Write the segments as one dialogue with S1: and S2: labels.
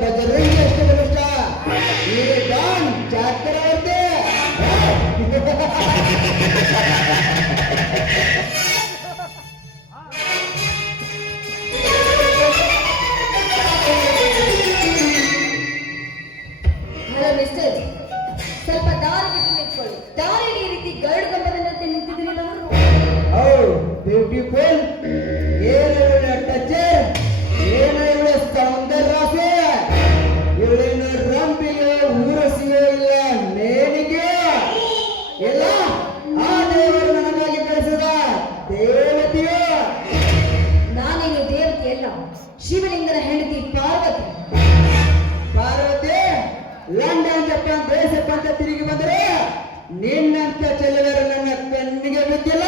S1: ಬಜರಂಗ ಎಷ್ಟು ಈ Don
S2: mister ಸ್ವಲ್ಪ ದಾರಿ ಬಿಟ್ಟು ನಿಂತ್ಕೊಳ್ಳಿ. ದಾರಿಯಲ್ಲಿ ಈ ರೀತಿ ಗರುಡ್ ಕಂಬದಂತೆ ನಿಂತಿದ್ದೀರಿ ನಾವು
S1: ಬ್ಯೂಟಿಫುಲ್ ಇಲ್ಲ ನೇಣಿಗೆ ಎಲ್ಲ ಆ ದೇವರು ನನಗಾಗಿ ಕಳಿಸಿದ ದೇವತೆಯು.
S2: ನಾನೇನು ದೇವತೆಯಲ್ಲ ಶಿವಲಿಂಗನ ಹೆಂಡತಿ ಪಾರ್ವತಿ.
S1: ಪಾರ್ವತಿ ಲಂಡನ್ ಜಪಾನ್ ದೇಶಕ್ಕೆ ಅಂತ ತಿರುಗಿ ಬಂದರೆ ನಿನ್ನಂತ ಚೆಲುವರು ನನ್ನ ಕಣ್ಣಿಗೆ ಬಿದ್ದಿಲ್ಲ.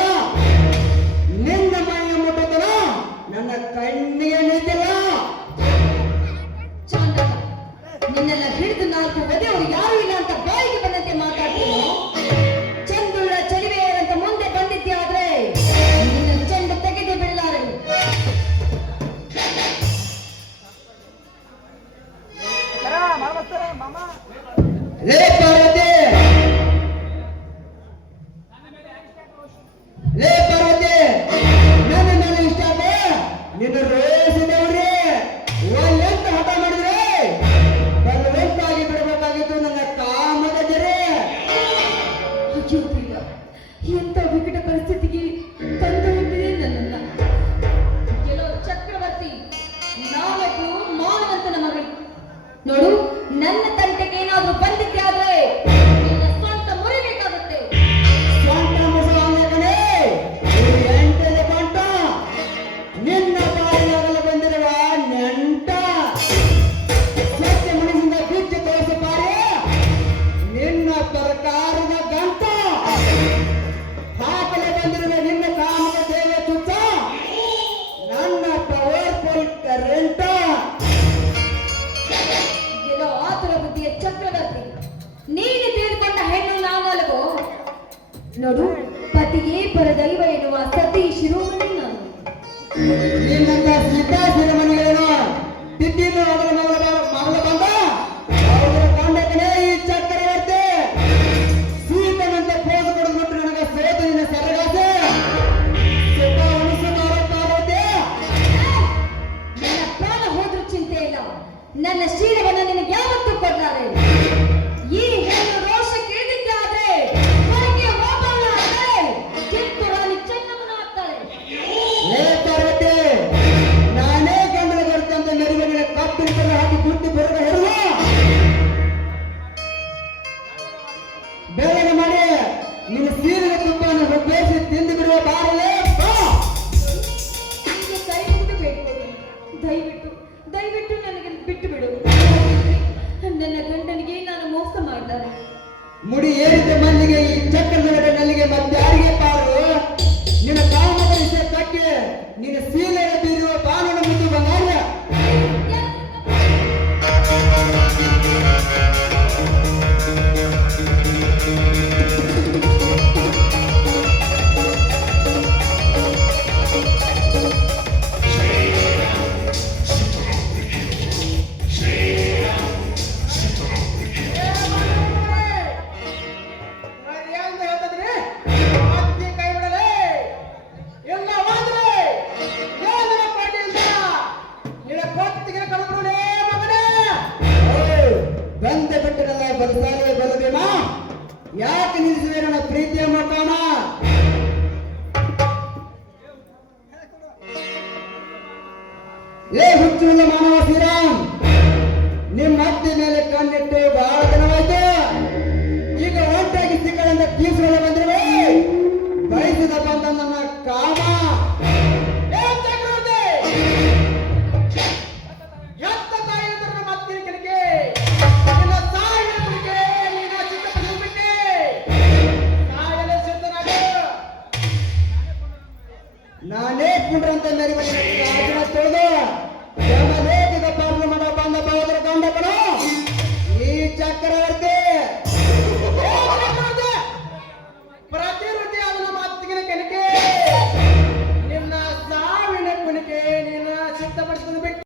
S2: ನೋಡು ಪತಿಯೇ ಪರದೈವ ಎನ್ನುವ ಸತಿ ಶಿರೋಮಣಿ ನಾನು.
S1: ಉದ್ದೇಶಿ ತಿಂದು ಬಿಡುವ ಬಾರಲೇ ಬಾ.
S2: ನಿಮಗೆ ಕೈ ಮುಗಿದು ಬೇಡಿಕೊಳ್ಳಿ ದಯವಿಟ್ಟು ದಯವಿಟ್ಟು ನನಗೆ ಬಿಟ್ಟು ಬಿಡು ನನ್ನ ಗಂಡನಿಗೆ ನಾನು ಮೋಸ ಮಾಡಿದ.
S1: ಮುಡಿ ಏರಿದ ಮಲ್ಲಿಗೆ ಈ ಚಕ್ರದ ನನಗೆ ಮತ್ತೆ ಯಾರಿಗೆ ಪಾರು? ನಿನ್ನ ಕಾಮದ ವಿಷಯ ಕಟ್ಟಿ ನಿನ್ನ ಸೀಲೆಯ ಬೀರುವ ಬಾಲ ಅಂತೆ ಕಟ್ಟಡಲ್ಲ ಬದುಕಾಲೇ ಬದುಕೇನ ಯಾಕೆ ನಿಲ್ಲಿಸಿದೆ ನನ್ನ ಪ್ರೀತಿಯ ಮಕಾನ? ಏ ಹುಚ್ಚುಳ್ಳ ಮಾನವ ಶ್ರೀರಾಮ್, ನಿಮ್ಮ ಅತ್ತೆ ಮೇಲೆ ಕಣ್ಣಿಟ್ಟು ಬಹಳ ದಿನ